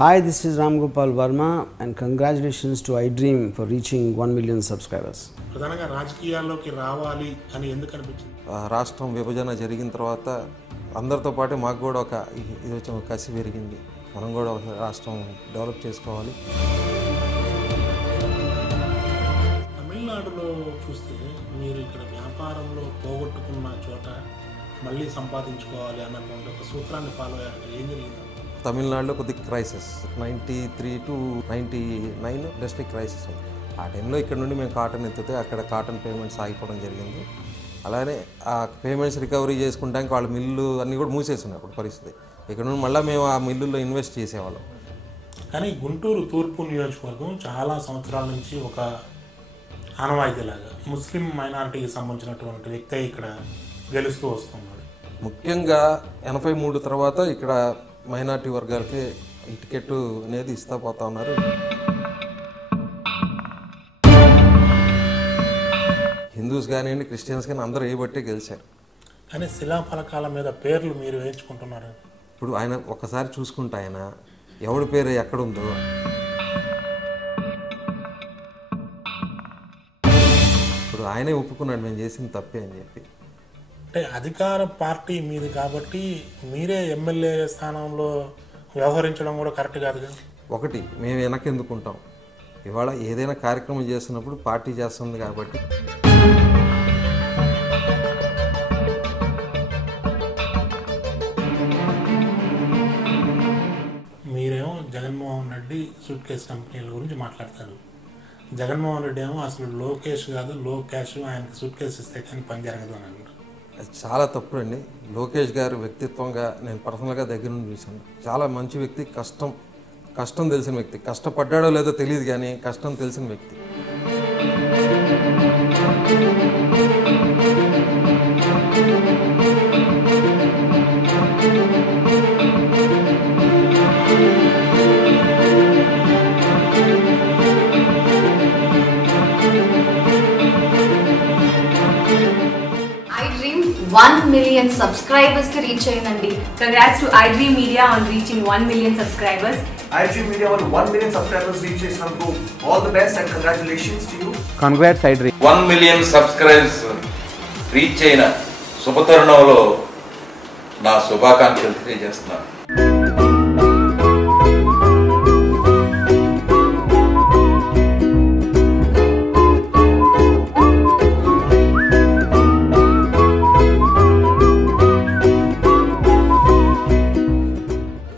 Hi, this is Ram Gopal Verma and congratulations to iDream for reaching 1 million subscribers. ప్రధానంగా రాజకీయాల్లోకి రావాలి అని ఎందుకు అనిపించింది? రాష్ట్రం విభజన జరిగిన తర్వాత అందరితో పాటు మాకు కూడా ఇది వచ్చి కసి పెరిగింది. మనం కూడా ఒక రాష్ట్రం డెవలప్ చేసుకోవాలి. తమిళనాడులో చూస్తే మీరు ఇక్కడ వ్యాపారంలో పోగొట్టుకున్న చోట మళ్ళీ సంపాదించుకోవాలి అన్నటువంటి ఒక సూత్రాన్ని ఫాలో అయ్యారు. ఏం జరిగింది? తమిళనాడులో కొద్దిగా క్రైసిస్ 93 to 99 ఇండస్ట్రీ క్రైసిస్ ఉంది. ఆ టైంలో ఇక్కడ నుండి మేము కాటన్ ఎత్తితే అక్కడ కాటన్ పేమెంట్స్ ఆగిపోవడం జరిగింది. అలానే ఆ పేమెంట్స్ రికవరీ చేసుకుంటానికి వాళ్ళ మిల్లు అన్నీ కూడా మూసేస్తున్నాయి అప్పుడు పరిస్థితి. ఇక్కడ నుండి మళ్ళీ మేము ఆ మిల్లుల్లో ఇన్వెస్ట్ చేసేవాళ్ళం. కానీ గుంటూరు తూర్పు నియోజకవర్గం చాలా సంవత్సరాల నుంచి ఒక ఆనవాయితీలాగా ముస్లిం మైనారిటీకి సంబంధించినటువంటి వ్యక్తి ఇక్కడ గెలుస్తూ వస్తున్నాడు. ముఖ్యంగా 83 తర్వాత ఇక్కడ మైనార్టీ వర్గాలకి ఈ టికెట్ అనేది ఇస్తా పోతా ఉన్నారు. హిందూస్ కానివ్వండి, క్రిస్టియన్స్ కానీ అందరూ బట్టే గెలిచారు. కానీ శిలాఫలకాల మీద పేర్లు మీరు వేయించుకుంటున్నారు. ఇప్పుడు ఆయన ఒక్కసారి చూసుకుంటే ఆయన ఎవడి పేరు ఎక్కడుందో ఇప్పుడు ఆయనే ఒప్పుకున్నాడు మేము చేసింది తప్పే అని చెప్పి. అంటే అధికార పార్టీ మీది కాబట్టి మీరే ఎమ్మెల్యే స్థానంలో వ్యవహరించడం కూడా కరెక్ట్ కాదు కదా. ఒకటి మేము వెనకెందుకుంటాం, ఇవాళ ఏదైనా కార్యక్రమం చేస్తున్నప్పుడు పార్టీ చేస్తుంది కాబట్టి. మీరేమో జగన్మోహన్ రెడ్డి సూట్ కేసు కంపెనీల గురించి మాట్లాడతారు. జగన్మోహన్ రెడ్డి ఏమో అసలు లోకేష్ కాదు లోకేష్, ఆయనకి సూట్ కేసు ఇస్తే కానీ పని జరగదు అని అంటారు. అది చాలా తప్పుడు అండి. లోకేష్ గారు వ్యక్తిత్వంగా నేను పర్సనల్గా దగ్గర నుండి చూశాను. చాలా మంచి వ్యక్తి, కష్టం తెలిసిన వ్యక్తి. కష్టపడ్డాడో లేదో తెలియదు కానీ కష్టం తెలిసిన వ్యక్తి. iDream 1 million subscribers ki reach ayindandi. Congrats to iDream Media on reaching 1 million subscribers. iDream Media on 1 million subscribers reach chesinanduku all the best and congratulations to you. Congrats iDream. 1 million subscribers reach అయిన శుభతరుణంలో నా శుభాకాంక్షలు తెలియజేస్తున్నాను.